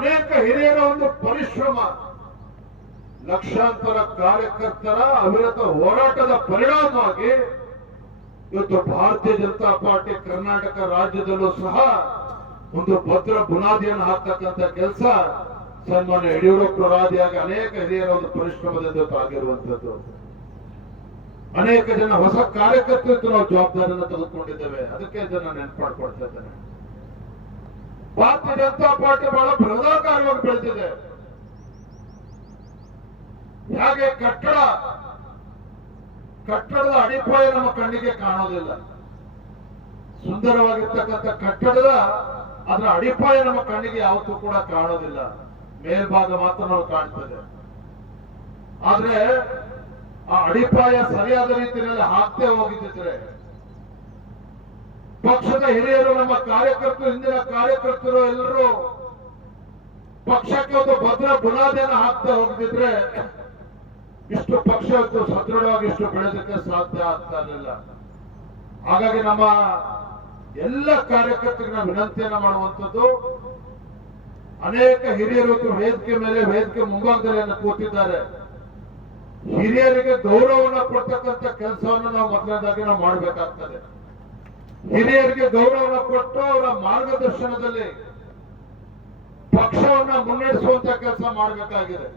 ಅನೇಕ ಹಿರಿಯರ ಒಂದು ಪರಿಶ್ರಮ, ಲಕ್ಷಾಂತರ ಕಾರ್ಯಕರ್ತರ ಅವಿರತ ಹೋರಾಟದ ಪರಿಣಾಮವಾಗಿ ಇವತ್ತು ಭಾರತೀಯ ಜನತಾ ಪಾರ್ಟಿ ಕರ್ನಾಟಕ ರಾಜ್ಯದಲ್ಲೂ ಸಹ ಒಂದು ಭದ್ರ ಬುನಾದಿಯನ್ನು ಹಾಕ್ತಕ್ಕಂಥ ಕೆಲಸ ಸನ್ಮಾನ್ಯ ಯಡಿಯೂರಪ್ಪರ ಆದಿಯಾಗಿ ಅನೇಕ ಹಿರಿಯರ ಒಂದು ಪರಿಶ್ರಮದಿಂದ ಆಗಿರುವಂತದ್ದು. ಅನೇಕ ಜನ ಹೊಸ ಕಾರ್ಯಕರ್ತರು ನಾವು ಜವಾಬ್ದಾರಿಯನ್ನು ತೆಗೆದುಕೊಂಡಿದ್ದೇವೆ. ಅದಕ್ಕೆ ಇದನ್ನ ನೆನಪು ಮಾಡ್ಕೊಳ್ತಾ ಇದ್ದೇನೆ. ಭಾರತೀಯ ಜನತಾ ಪಾರ್ಟಿ ಬಹಳ ಬೃಹದಾಕಾರವಾಗಿ ಬೆಳೆದಿದೆ. ಹಾಗೆ ಕಟ್ಟಡದ ಅಡಿಪಾಯ ನಮ್ಮ ಕಣ್ಣಿಗೆ ಕಾಣೋದಿಲ್ಲ. ಸುಂದರವಾಗಿರ್ತಕ್ಕಂಥ ಕಟ್ಟಡದ ಅದರ ಅಡಿಪಾಯ ನಮ್ಮ ಕಣ್ಣಿಗೆ ಯಾವತ್ತೂ ಕೂಡ ಕಾಣೋದಿಲ್ಲ. ಮೇಲ್ಭಾಗ ಮಾತ್ರ ನಾವು ಕಾಣ್ತದೆ. ಆದ್ರೆ ಆ ಅಡಿಪಾಯ ಸರಿಯಾದ ರೀತಿಯಲ್ಲಿ ಹಾಕ್ತೇ ಹೋಗಿದ್ದಿದ್ರೆ, ಪಕ್ಷದ ಹಿರಿಯರು, ನಮ್ಮ ಕಾರ್ಯಕರ್ತರು, ಹಿಂದಿನ ಕಾರ್ಯಕರ್ತರು ಎಲ್ಲರೂ ಪಕ್ಷಕ್ಕೆ ಒಂದು ಭದ್ರ ಬುನಾದಿಯನ್ನು ಹಾಕ್ತಾ ಹೋಗಿದ್ರೆ ಇಷ್ಟು ಪಕ್ಷ ಸದೃಢವಾಗಿ ಇಷ್ಟು ಬೆಳೆದಕ್ಕೆ ಸಾಧ್ಯ ಆಗ್ತಾ ಇರಲಿಲ್ಲ. ಹಾಗಾಗಿ ನಮ್ಮ ಎಲ್ಲ ಕಾರ್ಯಕರ್ತರಿಗೆ ನಾವು ವಿನಂತಿಯನ್ನ ಮಾಡುವಂಥದ್ದು, ಅನೇಕ ಹಿರಿಯರು ವೇದಿಕೆ ಮೇಲೆ, ವೇದಿಕೆ ಮುಂಭಾಗದಲ್ಲಿ ಕೂತಿದ್ದಾರೆ. ಹಿರಿಯರಿಗೆ ಗೌರವವನ್ನು ಕೊಡ್ತಕ್ಕಂಥ ಕೆಲಸವನ್ನು ನಾವು ಮೊದಲನೇದಾಗಿ ನಾವು ಮಾಡಬೇಕಾಗ್ತದೆ. ಹಿರಿಯರಿಗೆ ಗೌರವವನ್ನು ಕೊಟ್ಟು ಅವರ ಮಾರ್ಗದರ್ಶನದಲ್ಲಿ ಪಕ್ಷವನ್ನ ಮುನ್ನಡೆಸುವಂತ ಕೆಲಸ ಮಾಡಬೇಕಾಗಿದೆ.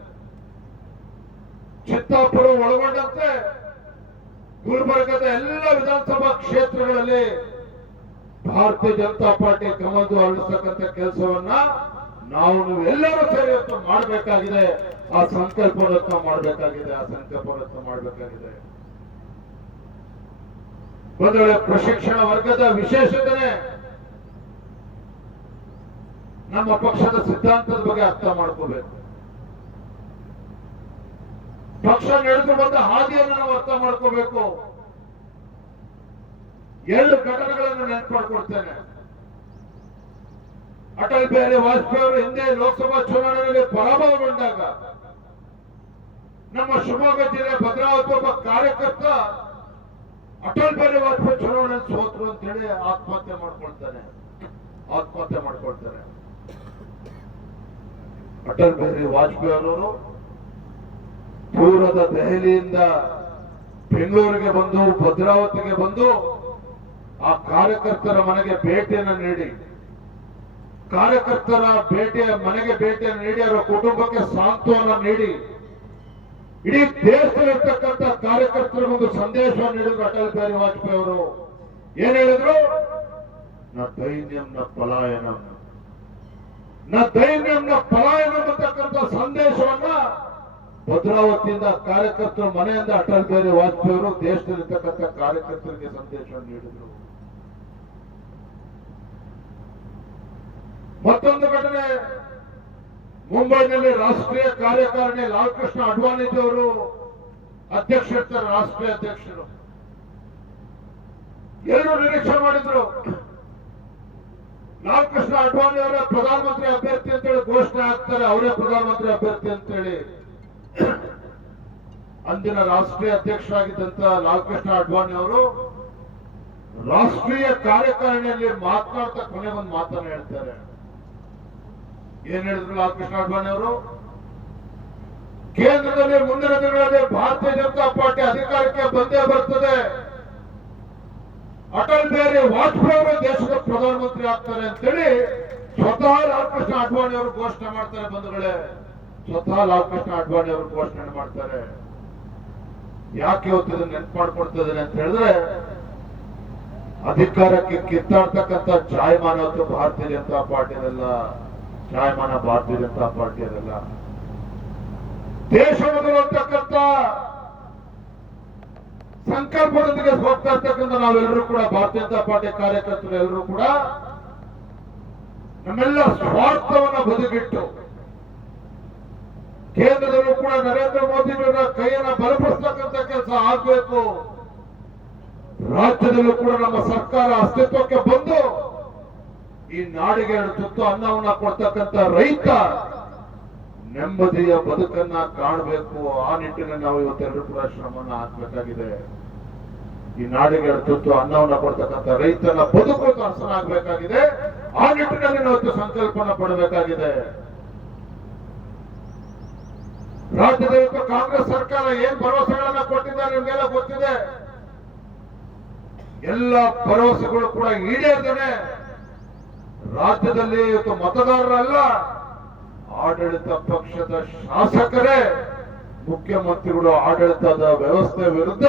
ಚಿತ್ತಾಪುರ ಒಳಗೊಂಡಂತೆ ಗುಲ್ಬರ್ಗದ ಎಲ್ಲ ವಿಧಾನಸಭಾ ಕ್ಷೇತ್ರಗಳಲ್ಲಿ ಭಾರತೀಯ ಜನತಾ ಪಾರ್ಟಿ ಕಮಲ್ದು ಅರಳಿಸ್ತಕ್ಕಂಥ ಕೆಲಸವನ್ನ ನಾವು ಎಲ್ಲರೂ ಸೇರಿ ಮಾಡಬೇಕಾಗಿದೆ. ಆ ಸಂಕಲ್ಪವನ್ನು ಮಾಡಬೇಕಾಗಿದೆ. ಒಂದು ವೇಳೆ ಪ್ರಶಿಕ್ಷಣ ವರ್ಗದ ವಿಶೇಷತೆ ನಮ್ಮ ಪಕ್ಷದ ಸಿದ್ಧಾಂತದ ಬಗ್ಗೆ ಅರ್ಥ ಮಾಡ್ಕೋಬೇಕು. ಪಕ್ಷ ನಡೆದು ಬಂದ ಹಾದಿಯನ್ನು ನಾವು ಅರ್ಥ ಮಾಡ್ಕೋಬೇಕು. 2 ಘಟನೆಗಳನ್ನು ನೆನಪು ಮಾಡ್ಕೊಡ್ತೇನೆ. ಅಟಲ್ ಬಿಹಾರಿ ವಾಜಪೇಯಿ ಅವರು ಹಿಂದೆ ಲೋಕಸಭಾ ಚುನಾವಣೆಯಲ್ಲಿ ಪರಾಭವಗೊಂಡಾಗ ನಮ್ಮ ಶಿವಮೊಗ್ಗ ಜಿಲ್ಲೆ ಭದ್ರಾವತಿ ಒಬ್ಬ ಕಾರ್ಯಕರ್ತ ಅಟಲ್ ಬಿಹಾರಿ ವಾಜಪೇಯಿ ಚುನಾವಣೆ ಸೋತರು ಅಂತ ಹೇಳಿ ಆತ್ಮಹತ್ಯೆ ಮಾಡ್ಕೊಳ್ತಾರೆ. ಅಟಲ್ ಬಿಹಾರಿ ವಾಜಪೇಯಿ ಅವರು ದೂರದ ದೆಹಲಿಯಿಂದ ಬೆಂಗಳೂರಿಗೆ ಬಂದು, ಭದ್ರಾವತಿಗೆ ಬಂದು ಆ ಕಾರ್ಯಕರ್ತರ ಮನೆಗೆ ಭೇಟಿಯನ್ನು ನೀಡಿ, ಕಾರ್ಯಕರ್ತರ ಮನೆಗೆ ಭೇಟಿಯನ್ನು ನೀಡಿ ಅವರ ಕುಟುಂಬಕ್ಕೆ ಸಾಂತ್ವನ ನೀಡಿ, ಇಡೀ ದೇಶದಲ್ಲಿರ್ತಕ್ಕಂಥ ಕಾರ್ಯಕರ್ತರಿಗೊಂದು ಸಂದೇಶವನ್ನು ನೀಡಿದ್ರು ಅಟಲ್ ಬಿಹಾರಿ ವಾಜಪೇಯಿ ಅವರು. ಏನ್ ಹೇಳಿದ್ರು? ನ ದೈನ್ಯಂ ನ ಪಲಾಯನಂ, ನ ದೈನ್ಯಂ ನ ಪಲಾಯನಂ ಅಂತಕ್ಕಂಥ ಸಂದೇಶವನ್ನ ಭದ್ರಾವತಿಯಿಂದ ಕಾರ್ಯಕರ್ತರ ಮನೆಯಿಂದ ಅಟಲ್ ಬಿಹಾರಿ ವಾಜಪೇಯಿ ಅವರು ದೇಶದಲ್ಲಿರ್ತಕ್ಕಂಥ ಕಾರ್ಯಕರ್ತರಿಗೆ ಸಂದೇಶವನ್ನು ನೀಡಿದ್ರು. ಮತ್ತೊಂದು ಘಟನೆ, ಮುಂಬೈನಲ್ಲಿ ರಾಷ್ಟ್ರೀಯ ಕಾರ್ಯಕಾರಿಣಿ ಲಾಲ್ ಕೃಷ್ಣ ಅಡ್ವಾಣಿಜಿಯವರು ಅಧ್ಯಕ್ಷರಿರ್ತಾರೆ, ರಾಷ್ಟ್ರೀಯ ಅಧ್ಯಕ್ಷರು. ಎಲ್ಲರೂ ನಿರೀಕ್ಷೆ ಮಾಡಿದ್ರು ಲಾಲ್ ಕೃಷ್ಣ ಅಡ್ವಾಣಿ ಅವರೇ ಪ್ರಧಾನಮಂತ್ರಿ ಅಭ್ಯರ್ಥಿ ಅಂತೇಳಿ ಘೋಷಣೆ ಆಗ್ತಾರೆ, ಅವರೇ ಪ್ರಧಾನಮಂತ್ರಿ ಅಭ್ಯರ್ಥಿ ಅಂತೇಳಿ. ಅಂದಿನ ರಾಷ್ಟ್ರೀಯ ಅಧ್ಯಕ್ಷರಾಗಿದ್ದಂತ ಲಾಲ್ ಕೃಷ್ಣ ಅಡ್ವಾಣಿ ಅವರು ರಾಷ್ಟ್ರೀಯ ಕಾರ್ಯಕಾರಿಣಿಯಲ್ಲಿ ಮಾತನಾಡ್ತಾ ಕೊನೆಗೊಂದು ಮಾತನ್ನು ಹೇಳ್ತಾರೆ. ಏನ್ ಹೇಳಿದ್ರು ಲಾಲ್ ಕೃಷ್ಣ ಅಡ್ವಾಣಿ ಅವರು? ಕೇಂದ್ರದಲ್ಲಿ ಮುಂದಿನ ದಿನಗಳಲ್ಲಿ ಭಾರತೀಯ ಜನತಾ ಪಾರ್ಟಿ ಅಧಿಕಾರಕ್ಕೆ ಬಂದೇ ಬರ್ತದೆ, ಅಟಲ್ ಬಿಹಾರಿ ವಾಜಪೇಯಿ ಅವರು ದೇಶದ ಪ್ರಧಾನಮಂತ್ರಿ ಆಗ್ತಾರೆ ಅಂತೇಳಿ ಸ್ವತಃ ಲಾಲ್ ಕೃಷ್ಣ ಅಡ್ವಾಣಿ ಅವರು ಘೋಷಣೆ ಮಾಡ್ತಾರೆ. ಬಂಧುಗಳೇ, ಸ್ವತಃ ಲಾಲ್ ಕೃಷ್ಣ ಅಡ್ವಾಣಿ ಅವರು ಘೋಷಣೆ ಮಾಡ್ತಾರೆ. ಯಾಕೆ ಇವತ್ತು ನೆನಪು ಮಾಡ್ಕೊಡ್ತಿದ್ದೇನೆ ಅಂತ ಹೇಳಿದ್ರೆ, ಅಧಿಕಾರಕ್ಕೆ ಕಿತ್ತಾಡ್ತಕ್ಕಂಥ ಜಾಯಮಾನ ಭಾರತೀಯ ಜನತಾ ಪಾರ್ಟಿಯಲ್ಲ, ಜಾಯಮಾನ ಭಾರತೀಯ ಜನತಾ ಪಾರ್ಟಿಯಲ್ಲ. ದೇಶ ಮೊದಲು ಅಂತಕ್ಕಂಥ ಸಂಕಲ್ಪದೊಂದಿಗೆ ಹೋಗ್ತಾ ಇರ್ತಕ್ಕಂಥ ನಾವೆಲ್ಲರೂ ಕೂಡ, ಭಾರತೀಯ ಜನತಾ ಪಾರ್ಟಿ ಕಾರ್ಯಕರ್ತರು ಎಲ್ಲರೂ ಕೂಡ ನಮ್ಮೆಲ್ಲ ಸ್ವಾರ್ಥವನ್ನ ಬದಿಗಿಟ್ಟು ಕೇಂದ್ರದಲ್ಲೂ ಕೂಡ ನರೇಂದ್ರ ಮೋದಿಯವರ ಕೈಯನ್ನ ಬಲಪಡಿಸತಕ್ಕಂಥ ಕೆಲಸ ಆಗ್ಬೇಕು. ರಾಜ್ಯದಲ್ಲೂ ಕೂಡ ನಮ್ಮ ಸರ್ಕಾರ ಅಸ್ತಿತ್ವಕ್ಕೆ ಬಂದು ಈ ನಾಡಿಗೆ 2 ತುತ್ತು ಅನ್ನವನ್ನ ಕೊಡ್ತಕ್ಕಂಥ ರೈತ ನೆಮ್ಮದಿಯ ಬದುಕನ್ನ ಕಾಣಬೇಕು. ಆ ನಿಟ್ಟಿನಲ್ಲಿ ನಾವು ಇವತ್ತೆಲ್ಲರೂ ಕೂಡ ಶ್ರಮವನ್ನ ಹಾಕಬೇಕಾಗಿದೆ. ಈ ನಾಡಿಗೆ 2 ತುತ್ತು ಅನ್ನವನ್ನ ಕೊಡ್ತಕ್ಕಂಥ ರೈತನ ಬದುಕು ಹಸನಾಗಬೇಕಾಗಿದೆ. ಆ ನಿಟ್ಟಿನಲ್ಲಿ ನಾವು ಸಂಕಲ್ಪನ ಪಡಬೇಕಾಗಿದೆ. ರಾಜ್ಯದ ಇವತ್ತು ಕಾಂಗ್ರೆಸ್ ಸರ್ಕಾರ ಏನ್ ಭರವಸೆಗಳನ್ನ ಕೊಟ್ಟಿದ್ದಾರೆ ನಿಮ್ಗೆಲ್ಲ ಗೊತ್ತಿದೆ. ಎಲ್ಲ ಭರವಸೆಗಳು ಕೂಡ ಈಡೇರದೇನೆ ರಾಜ್ಯದಲ್ಲಿ ಇವತ್ತು ಮತದಾರರಲ್ಲ, ಆಡಳಿತ ಪಕ್ಷದ ಶಾಸಕರೇ ಮುಖ್ಯಮಂತ್ರಿಗಳು ಆಡಳಿತದ ವ್ಯವಸ್ಥೆ ವಿರುದ್ಧ